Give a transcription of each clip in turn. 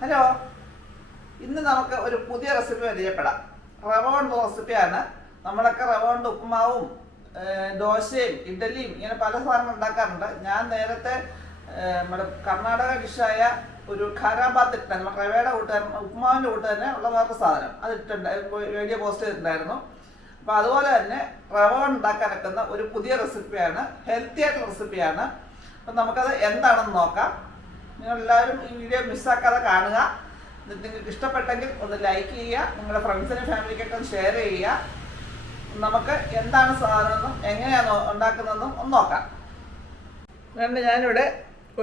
Hello. ഇന്ന് നമുക്ക് ഒരു പുതിയ റെസിപ്പി പരിചയപ്പെടാം. റവ കൊണ്ട് റെസിപ്പിയാണ് നമ്മളൊക്കെ റവ കൊണ്ട് ഉപ്പുമാവും ദോശയും ഇഡലിയും ഇങ്ങനെ പല സാധനങ്ങൾ ഉണ്ടാക്കാറുണ്ട്. ഞാൻ നേരത്തെ നമ്മുടെ കർണാടക ഡിഷായ ഒരു ഖാരാബാത്ത് ഇട്ടാണ് റവയുടെ കൂട്ട് തന്നെ ഉപ്പുമാവിന്റെ ഉള്ള വേറെ സാധനം. അത് ഇട്ടുണ്ട് വീഡിയോ പോസ്റ്റ് ചെയ്തിട്ടുണ്ടായിരുന്നു. അപ്പോൾ അതുപോലെ തന്നെ റവ ഉണ്ടാക്കാൻ ഒരു പുതിയ റെസിപ്പിയാണ് ഹെൽത്തി ആയിട്ടുള്ള റെസിപ്പിയാണ് അപ്പം നമുക്കത് എന്താണെന്ന് നോക്കാം. നിങ്ങളെല്ലാവരും ഈ വീഡിയോ മിസ്സാക്കാതെ കാണുക. നിങ്ങൾക്ക് ഇഷ്ടപ്പെട്ടെങ്കിൽ ഒന്ന് ലൈക്ക് ചെയ്യുക. നിങ്ങളുടെ ഫ്രണ്ട്സിനും ഫാമിലിക്കൊക്കെ ഷെയർ ചെയ്യുക. നമുക്ക് എന്താണ് സാധനമെന്നും എങ്ങനെയാണ് ഉണ്ടാക്കുന്നതെന്നും ഒന്ന് നോക്കാം. അതുകൊണ്ട് ഞാനിവിടെ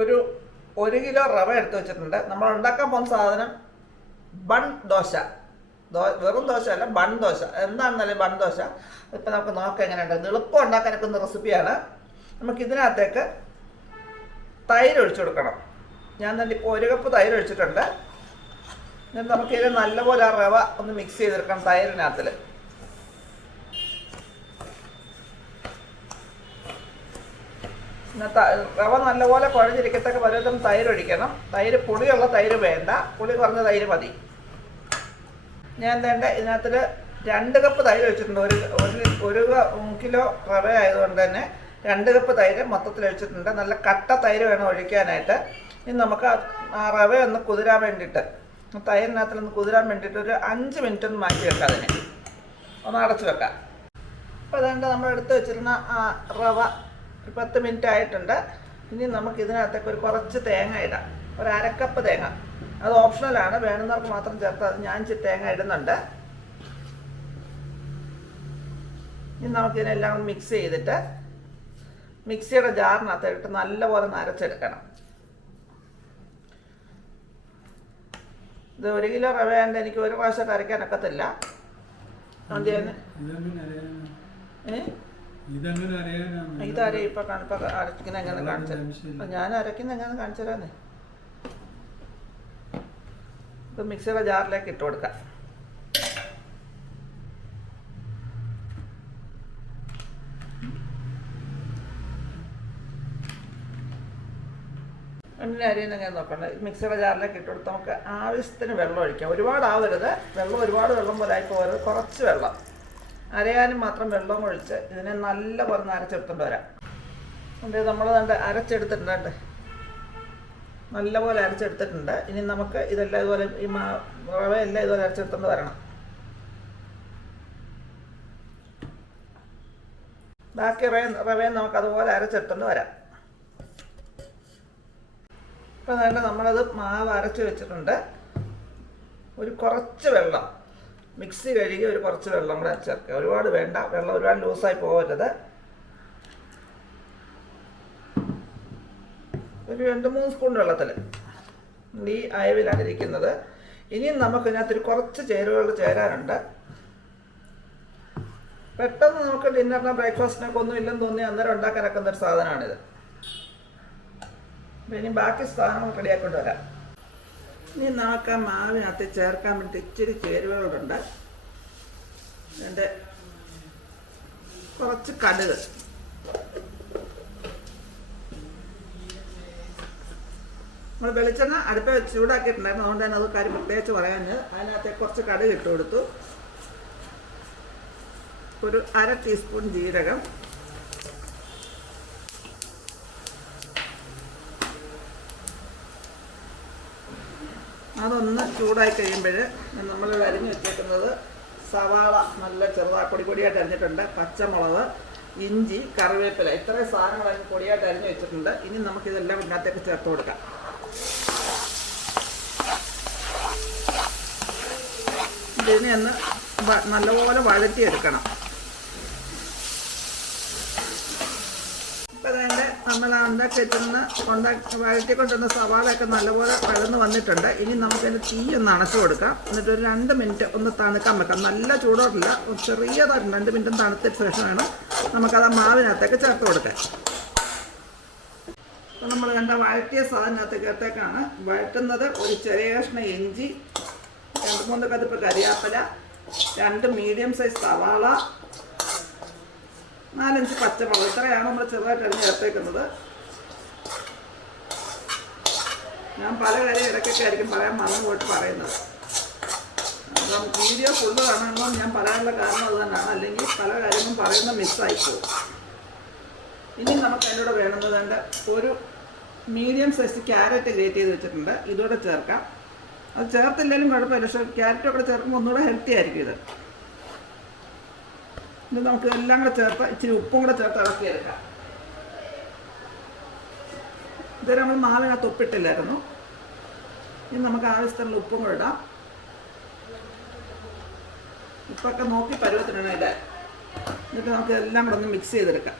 ഒരു ഒരു കിലോ റവ എടുത്തു വെച്ചിട്ടുണ്ട്. നമ്മൾ ഉണ്ടാക്കാൻ പോകുന്ന സാധനം ബൺ ദോശ. ദോ വെറും ദോശ അല്ല ബൺ ദോശ. എന്താണെന്നല്ലേ ബൺ ദോശ? ഇപ്പം നമുക്ക് നോക്കാം എങ്ങനെയുണ്ട്. എളുപ്പം ഉണ്ടാക്കാൻ വെക്കുന്ന റെസിപ്പിയാണ് നമുക്ക് ഇതിനകത്തേക്ക് തൈര് ഒഴിച്ചു കൊടുക്കണം. ഞാൻ തന്നെ ഇപ്പോൾ ഒരു കപ്പ് തൈര് ഒഴിച്ചിട്ടുണ്ട്. എന്നിട്ട് ഇതിൽ നല്ലപോലെ ആ റവ ഒന്ന് മിക്സ് ചെയ്തെടുക്കണം തൈരിനകത്തിൽ റവ നല്ലപോലെ കുഴഞ്ഞിരിക്കത്തക്ക പലതും തൈര് ഒഴിക്കണം. തൈര് പുളിയുള്ള തൈര് വേണ്ട. പുളി കുറഞ്ഞ തൈര് മതി. ഞാൻ വേണ്ട ഇതിനകത്തിൽ രണ്ട് കപ്പ് തൈര് ഒഴിച്ചിട്ടുണ്ട്. ഒരു ഒരു കിലോ റവ ആയതുകൊണ്ട് തന്നെ രണ്ട് കപ്പ് തൈര് മൊത്തത്തിൽ ഒഴിച്ചിട്ടുണ്ട്. നല്ല കട്ട തൈര് വേണം ഒഴിക്കാനായിട്ട്. ഇനി നമുക്ക് ആ- റവ ഒന്ന് കുതിരാൻ വേണ്ടിയിട്ട്. തൈരിനകത്തിൽ ഒന്ന് കുതിരാൻ വേണ്ടിയിട്ട് ഒരു അഞ്ച് മിനിറ്റ് ഒന്ന് മാറ്റി വെക്കാം അതിനെ. ഒന്ന് അടച്ചു വെക്കാം. അപ്പോൾ അതുകൊണ്ട് നമ്മൾ എടുത്ത് വെച്ചിരുന്ന ആ റവ ഒരു പത്ത് മിനിറ്റ് ആയിട്ടുണ്ട്. ഇനി നമുക്ക് ഇതിനകത്തേക്ക് ഒരു കുറച്ച് തേങ്ങ ഇടാം. ഒരു അരക്കപ്പ് തേങ്ങ. അത് ഓപ്ഷണലാണ് വേണമെന്നവർക്ക് മാത്രം ചേർത്ത് അത് ഞാൻ തേങ്ങ ഇടുന്നുണ്ട്. ഇനി നമുക്ക് ഇതിനെല്ലാം മിക്സ് ചെയ്തിട്ട് മിക്സിയുടെ ജാറിനകത്ത് ഇട്ട് നല്ലപോലെ ഒന്ന് ഇത് ഒരു കിലോ റവ ആണ്ട് എനിക്ക് ഒരു പ്രാവശ്യം അറിയാനാണ്? ഇതാരെ ഇപ്പൊ കാണ- ഇപ്പൊ അരക്കുന്ന എങ്ങനെ കാണിച്ചു? ഞാൻ അരക്കുന്ന എങ്ങനെ കാണിച്ചു തരാന്നേ ഇപ്പൊ മിക്സിയുടെ ജാറിലേക്ക് ഇട്ട് കൊടുക്കാം. എണ്ണ അരിയുന്ന ഞാൻ നോക്കണ്ട. മിക്സിയുടെ ജാറിലേക്ക് ഇട്ട് കൊടുത്ത് നമുക്ക് ആവശ്യത്തിന് വെള്ളം ഒഴിക്കാം. ഒരുപാട് ആവരുത്. വെള്ളം ഒരുപാട് വെള്ളം പോലെ ആയി പോകരുത്. കുറച്ച് വെള്ളം. അരയാനും മാത്രം വെള്ളം ഒഴിച്ച് ഇതിനെ നല്ല പോലെ ഒന്ന് അരച്ചെടുത്തോണ്ട് വരാം. ഉണ്ട് നമ്മൾ കണ്ട് അരച്ചെടുത്തിട്ടുണ്ട്. നല്ല പോലെ അരച്ചെടുത്തിട്ടുണ്ട്. ഇനി നമുക്ക് ഇതെല്ലാം ഇതുപോലെ ഈ മാ റവയെല്ലാം ഇതുപോലെ അരച്ചെടുത്തോണ്ട് വരണം. ബാക്കി റവ റവയും നമുക്ക് അതുപോലെ അരച്ചെടുത്തോണ്ട് വരാം. ഇപ്പം അതുകൊണ്ട് നമ്മളത് മാവ് അരച്ച് വെച്ചിട്ടുണ്ട്. ഒരു കുറച്ച് വെള്ളം. മിക്സി കഴുകി ഒരു കുറച്ച് വെള്ളം കൂടെ ചേർക്കുക. ഒരുപാട് വേണ്ട. വെള്ളം ഒരുപാട് ലൂസായി പോകരുത്. ഒരു രണ്ട് മൂന്ന് സ്പൂൺ വെള്ളത്തിൽ ഈ അയവിലാണ് ഇരിക്കുന്നത്. ഇനിയും നമുക്ക് ഇതിനകത്തൊരു കുറച്ച് ചേരുവകൾ ചേരാനുണ്ട്. പെട്ടെന്ന് നമുക്ക് ഡിന്നറിനോ ബ്രേക്ക്ഫാസ്റ്റിനൊക്കെ ഒന്നും ഇല്ലെന്ന് തോന്നി അന്നേരം ഉണ്ടാക്കാനൊക്കെ ഒരു സാധനമാണിത്. അപ്പം ഇനി ബാക്കി സാധനങ്ങൾ റെഡിയാക്കൊണ്ട് വരാം. ഇനി നമുക്ക് ആ മാവിനകത്ത് ചേർക്കാൻ വേണ്ടി ഇച്ചിരി ചേരുവകളുണ്ട്. എന്റെ കുറച്ച് കടുക്. നമ്മൾ വെളിച്ചെണ്ണ അടുപ്പ് ചൂടാക്കിയിട്ടുണ്ടായിരുന്നു. അതുകൊണ്ട് തന്നെ അത് കാര്യം പ്രത്യേകിച്ച് പറയാഞ്ഞത് അതിനകത്ത് കുറച്ച് കടുക് ഇട്ട് കൊടുത്തു. ഒരു അര ടീസ്പൂൺ ജീരകം. അതൊന്ന് ചൂടായി കഴിയുമ്പോൾ നമ്മൾ അരിഞ്ഞ് വെച്ചേക്കുന്നത് സവാള നല്ല ചെറുതായി പൊടി പൊടിയായിട്ട് അരിഞ്ഞിട്ടുണ്ട് പച്ചമുളക് ഇഞ്ചി കറിവേപ്പില ഇത്രയും സാധനങ്ങൾ അതിന് പൊടിയായിട്ട് അരിഞ്ഞ് വെച്ചിട്ടുണ്ട്. ഇനി നമുക്കിതെല്ലാം ഇതിനകത്തേക്ക് ചേർത്ത് കൊടുക്കാം. ഇതിനെ ഒന്ന് നല്ലപോലെ വഴറ്റിയെടുക്കണം. ഇപ്പം അതിന്റെ നമ്മൾ ഉണ്ടാക്കി കൊണ്ട വഴറ്റിക്കൊണ്ടിരുന്ന സവാളയൊക്കെ നല്ലപോലെ വഴന്ന് വന്നിട്ടുണ്ട്. ഇനി നമുക്കതിന് തീ ഒന്ന് അണച്ചു കൊടുക്കാം. എന്നിട്ട് ഒരു രണ്ട് മിനിറ്റ് ഒന്ന് തണുക്കാൻ വെക്കാം. നല്ല ചൂടോടില്ല ചെറിയതായിട്ട് രണ്ട് മിനിറ്റും തണുത്തിട്ട് ശേഷം വേണം നമുക്കത് മാവിനകത്തേക്ക് ചേർത്ത് കൊടുക്കാം അപ്പം നമ്മൾ കണ്ട വഴറ്റിയ സാധനത്തിനകത്തേക്കാണ് വഴറ്റുന്നത് ഒരു ചെറിയ കഷ്ണം ഇഞ്ചി രണ്ട് മൂന്ന് കതിപ്പ് കരിയാപ്പല രണ്ട് മീഡിയം സൈസ് സവാള നാലഞ്ച് പച്ചമുളക് ഇത്രയാണ് നമ്മൾ ചെറുതായിട്ട് അതിന് ചേർത്തേക്കുന്നത് ഞാൻ പല കാര്യം ഇടയ്ക്കൊക്കെ ആയിരിക്കും പറയാൻ മറന്നു പോയിട്ട് പറയുന്നത്. അപ്പം വീഡിയോ ഫുള്ള് കാണണമെന്നും ഞാൻ പറയാനുള്ള കാരണം അത് തന്നെയാണ് അല്ലെങ്കിൽ പല കാര്യങ്ങളും പറയുന്ന മിസ്സായി പോകും. ഇനി നമുക്ക് അതിലൂടെ വേണമെന്ന് കണ്ട് ഒരു മീഡിയം സൈസ് ക്യാരറ്റ് ഗ്രേറ്റ് ചെയ്ത് വെച്ചിട്ടുണ്ട്. ഇതോടെ ചേർക്കാം. അത് ചേർത്തില്ലെങ്കിലും കുഴപ്പമില്ല. പക്ഷേ ക്യാരറ്റ് ഒക്കെ ചേർക്കുമ്പോൾ ഒന്നുകൂടെ ഹെൽത്തി ആയിരിക്കും ഇത്. ഇത് നമുക്ക് എല്ലാം കൂടെ ചേർത്ത് ഇച്ചിരി ഉപ്പും കൂടെ ചേർത്ത് ഇളക്കിയെടുക്കാം. ഇതുവരെ നമ്മൾ മാവിനകത്ത് ഉപ്പിട്ടില്ലായിരുന്നു. ഇനി നമുക്ക് ആവശ്യത്തിനുള്ള ഉപ്പും കൂടെ ഇടാം. ഉപ്പൊക്കെ നോക്കി പരുവത്തിനാണ് ഇല്ലേ എന്നിട്ട് നമുക്ക് എല്ലാം കൂടെ ഒന്ന് മിക്സ് ചെയ്തെടുക്കാം.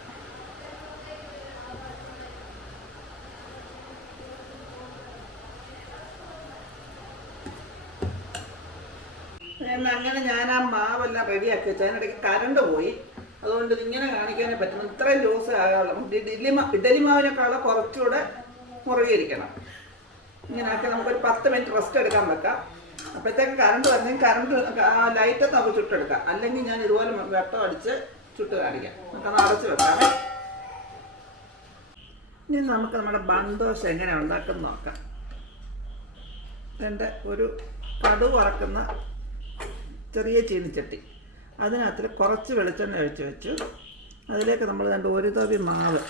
എന്ന് അങ്ങനെ ഞാൻ ആ മാവെല്ലാം റെഡിയാക്കി വെച്ചു അതിനിടയ്ക്ക് കറണ്ട് പോയി. അതുകൊണ്ട് ഇങ്ങനെ കാണിക്കാനേ പറ്റും ഇത്രയും ലൂസ് ആകാനുള്ള ഇഡലി മാ ഇഡ്ഡലി മാവിനേക്കാളും കുറച്ചുകൂടെ മുറുകിയിരിക്കണം. ഇങ്ങനെ ആക്കി നമുക്കൊരു പത്ത് മിനിറ്റ് റെസ്റ്റ് എടുക്കാൻ വെക്കാം അപ്പോഴത്തേക്ക് കറണ്ട് വന്നെങ്കിൽ കറണ്ട് ലൈറ്റ് നമുക്ക് ചുട്ടെടുക്കാം. അല്ലെങ്കിൽ ഞാൻ ഇതുപോലെ വെട്ടം അടിച്ച് ചുട്ട് കാണിക്കാം. നമുക്കത് അടച്ച് വെക്കാം. ഇനി നമുക്ക് നമ്മുടെ ബന്തോശ എങ്ങനെ ഉണ്ടാക്കുന്ന നോക്കാം. എന്റെ ഒരു കടു വറക്കുന്ന ചെറിയ ചീനിച്ചട്ടി അതിനകത്തിൽ കുറച്ച് വെളിച്ചെണ്ണ ഒഴിച്ച് വെച്ചു. അതിലേക്ക് നമ്മൾ രണ്ട് ഒരു തവി മാവ്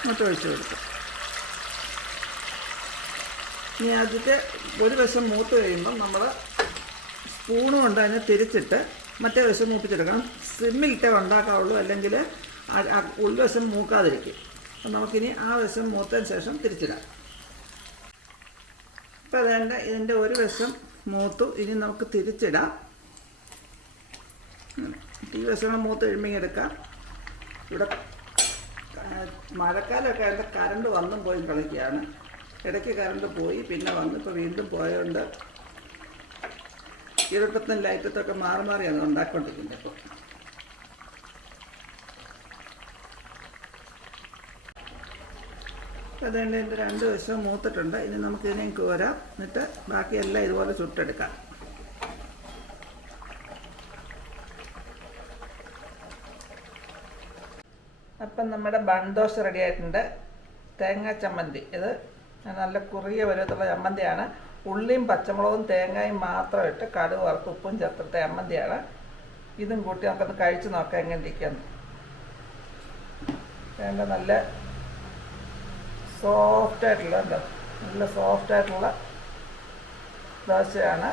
ഇങ്ങോട്ട് ഒഴിച്ചു കൊടുക്കും ഇനി ആദ്യത്തെ ഒരു വശം മൂത്ത് കഴിയുമ്പം നമ്മൾ സ്പൂണ് കൊണ്ട് അതിനെ തിരിച്ചിട്ട് മറ്റേ വശം മൂപ്പിച്ചെടുക്കണം. സിമ്മിലിട്ടേ ഉണ്ടാക്കാവുള്ളൂ. അല്ലെങ്കിൽ ഉൾവശം മൂക്കാതിരിക്കും. അപ്പം നമുക്കിനി ആ വശം മൂത്തതിന് ശേഷം തിരിച്ചിടാം. ഇപ്പം അതേണ്ട ഇതിന്റെ ഒരു വശം മൂത്തു. ഇനി നമുക്ക് തിരിച്ചിടാം. ഈ വശങ്ങൾ മൂത്ത് എഴുമ്പി എടുക്കാം. ഇവിടെ മഴക്കാലമൊക്കെ അതിന്റെ കറണ്ട് വന്നും പോയി കളിക്കുകയാണ്. ഇടയ്ക്ക് കറണ്ട് പോയി പിന്നെ വന്ന് ഇപ്പോൾ വീണ്ടും പോയതുകൊണ്ട് ഇരുട്ടത്തും ലൈറ്റത്തൊക്കെ മാറി മാറിയാണ് ഉണ്ടാക്കിക്കൊണ്ടിരിക്കുന്നത് ഇപ്പോൾ അതുകൊണ്ട് ഇതിന്റെ രണ്ട് വശവും മൂത്തിട്ടുണ്ട്. ഇനി നമുക്ക് ഇതിനെ കോരാം. എന്നിട്ട് ബാക്കിയെല്ലാം ഇതുപോലെ ചുട്ടെടുക്കാം. അപ്പം നമ്മുടെ ബൺദോശ റെഡി ആയിട്ടുണ്ട്. തേങ്ങാ ചമ്മന്തി. ഇത് നല്ല കുറിയ പരുവത്തുള്ള ചമ്മന്തിയാണ്. ഉള്ളിയും പച്ചമുളകും തേങ്ങയും മാത്രം ഇട്ട് കടുക് വറുത്ത് ഉപ്പും ചേർത്തിട്ട ചമ്മന്തിയാണ്. ഇതും കൂട്ടി നമുക്കൊന്ന് കഴിച്ച് നോക്കാം എങ്ങനെ ഇരിക്കുന്നു. നല്ല സോഫ്റ്റ് ആയിട്ടുള്ള എന്താ നല്ല സോഫ്റ്റ് ആയിട്ടുള്ള ദോശയാണ്.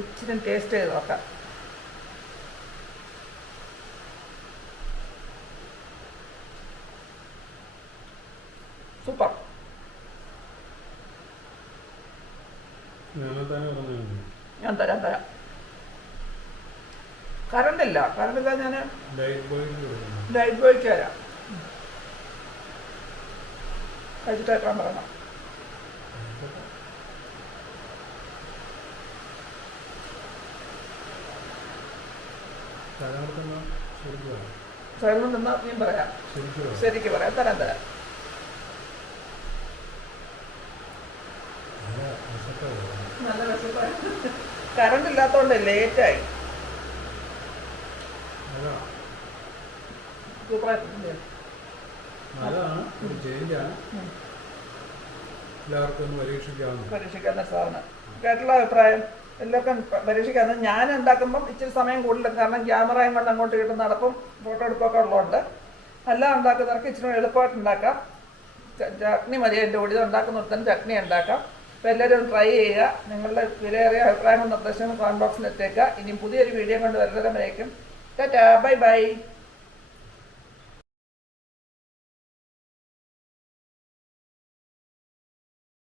ഇച്ചിരി ടേസ്റ്റ് ചെയ്ത് നോക്കാം. സൂപ്പർ ഞാൻ തരാം തരാം. കറണ്ട് ഇല്ല. കറണ്ട് ഇല്ല ഞാൻ ലൈറ്റ് ബോയ്ക്ക് തരാം. കഴിച്ചിട്ടേക്കാൻ പറയണം. സൈലം നിന്നാ ഞാൻ പറയാം. ശരിക്കും പറയാം. തരാം തരാം. നല്ല വിശപ്പായി കറണ്ട് ഇല്ലാത്തോണ്ട് ലേറ്റായി. സൂപ്പറായിട്ടുണ്ട്. നല്ലതാണ് ഒരു ചേഞ്ചാണ് എല്ലാവർക്കും ഒന്ന് പരീക്ഷിക്കാവുന്ന സാധനം. കേട്ടുള്ള അഭിപ്രായം? എല്ലാവർക്കും പരീക്ഷിക്കാൻ ഞാൻ ഉണ്ടാക്കുമ്പം ഇച്ചിരി സമയം കൂടുതൽ കാരണം ക്യാമറയും കൊണ്ട് അങ്ങോട്ട് കിട്ടും നടപ്പും ഫോട്ടോ എടുപ്പൊക്കെ ഉള്ളതുകൊണ്ട്. എല്ലാം ഉണ്ടാക്കുന്നവർക്ക് ഇച്ചിരി എളുപ്പമായിട്ട് ഉണ്ടാക്കാം. ചട്നി മതി. എന്റെ കൂടി ഉണ്ടാക്കുന്നിടത്തും ചട്നി ഉണ്ടാക്കാം. അപ്പോൾ എല്ലാവരും ഒന്ന് ട്രൈ ചെയ്യുക. നിങ്ങളുടെ വിലയേറിയ അഭിപ്രായങ്ങളും നിർദ്ദേശങ്ങളും കമന്റ് ബോക്സിൽ എത്തേക്കുക ഇനി പുതിയൊരു വീഡിയോ കൊണ്ട് വരുന്നവരേക്കും ടാറ്റാ. Bye bye.